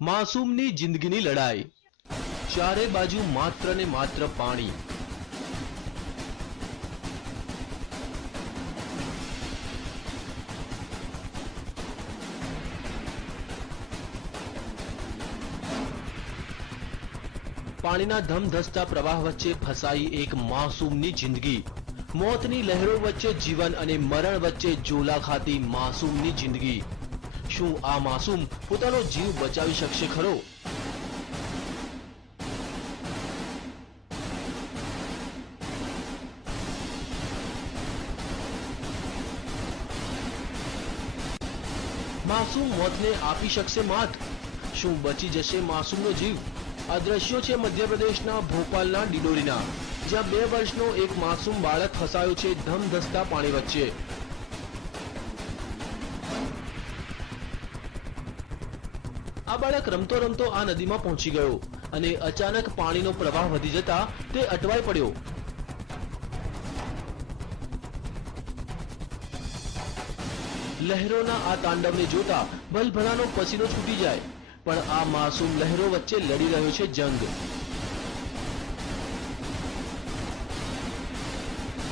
માસૂમની જિંદગીની લડાઈ, ચારે બાજુ માત્ર ને માત્ર પાણી। પાણીના ધમધસતા પ્રવાહ વચ્ચે ફસાઈ એક માસૂમની જિંદગી। મોતની લહેરો વચ્ચે જીવન અને મરણ વચ્ચે ઝોલા ખાતી માસૂમની જિંદગી। શું આ માસૂમ પોતાનો જીવ બચાવી શકશે ખરો? માસૂમ મોતને આપી શકશે માત? શું બચી જશે માસૂમનો જીવ? આ દ્રશ્યો છે મધ્યપ્રદેશના ભોપાલના ડિડોરીના, જ્યાં 2 વર્ષનો એક માસૂમ બાળક ફસાયો છે ધમધસતા પાણી વચ્ચે। આ બાળક રમતો રમતો આ નદીમાં પહોંચી ગયો અને અચાનક પાણીનો પ્રવાહ વધી જતા તે અટવાઈ પડ્યો। લહેરોના આ તાંડવને જોતા ભલભલાનો પસીનો છૂટી જાય, પણ આ માસૂમ લહેરો વચ્ચે લડી રહ્યો છે જંગ।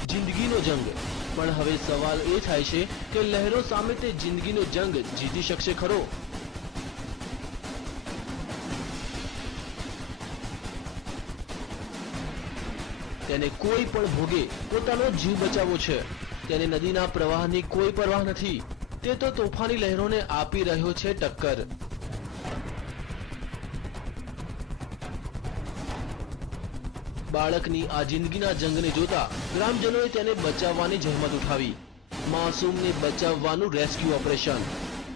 જિંદગીનો જંગ। પણ હવે સવાલ એ થાય છે કે લહેરો સામે તે જિંદગીનો જંગ જીતી શકશે ખરો? તેને કોઈ પણ ભોગે પોતાનો જીવ બચાવવો છે। તેને નદીના પ્રવાહની કોઈ પરવાહ નથી। તે તો તોફાની લહેરોને આપી રહ્યો છે ટક્કર। બાળકની આ જિંદગીના જંગને જોતા ગ્રામજનોએ તેને બચાવવાની જહેમત ઉઠાવી। માસૂમને બચાવવાનું રેસ્ક્યુ ઓપરેશન।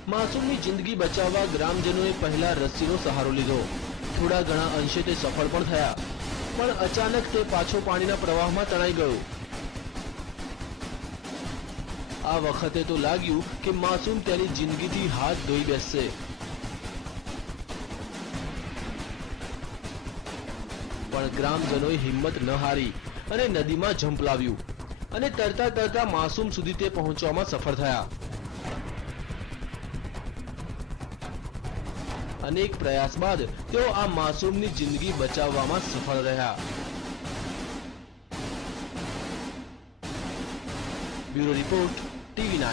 માસૂમની જિંદગી બચાવવા ગ્રામજનોએ પહેલા રસ્સીનો સહારો લીધો। થોડા ઘણા અંશે તે સફળ પણ થયા, પણ અચાનક તે પાછો પાણીના પ્રવાહમાં તણાઈ ગયો। આ વખતે તો લાગ્યું કે માસૂમ તેની જિંદગીથી હાથ ધોઈ બેસશે। પણ ગ્રામજનોએ હિંમત ન હારી અને નદીમાં ઝંપલાવ્યું અને તરતા તરતા માસૂમ સુધી તે પહોંચવામાં સફળ થયા। અનેક પ્રયાસ બાદ તેઓ આ માસૂમની જિંદગી બચાવવામાં સફળ રહ્યા। Bureau report, TV9।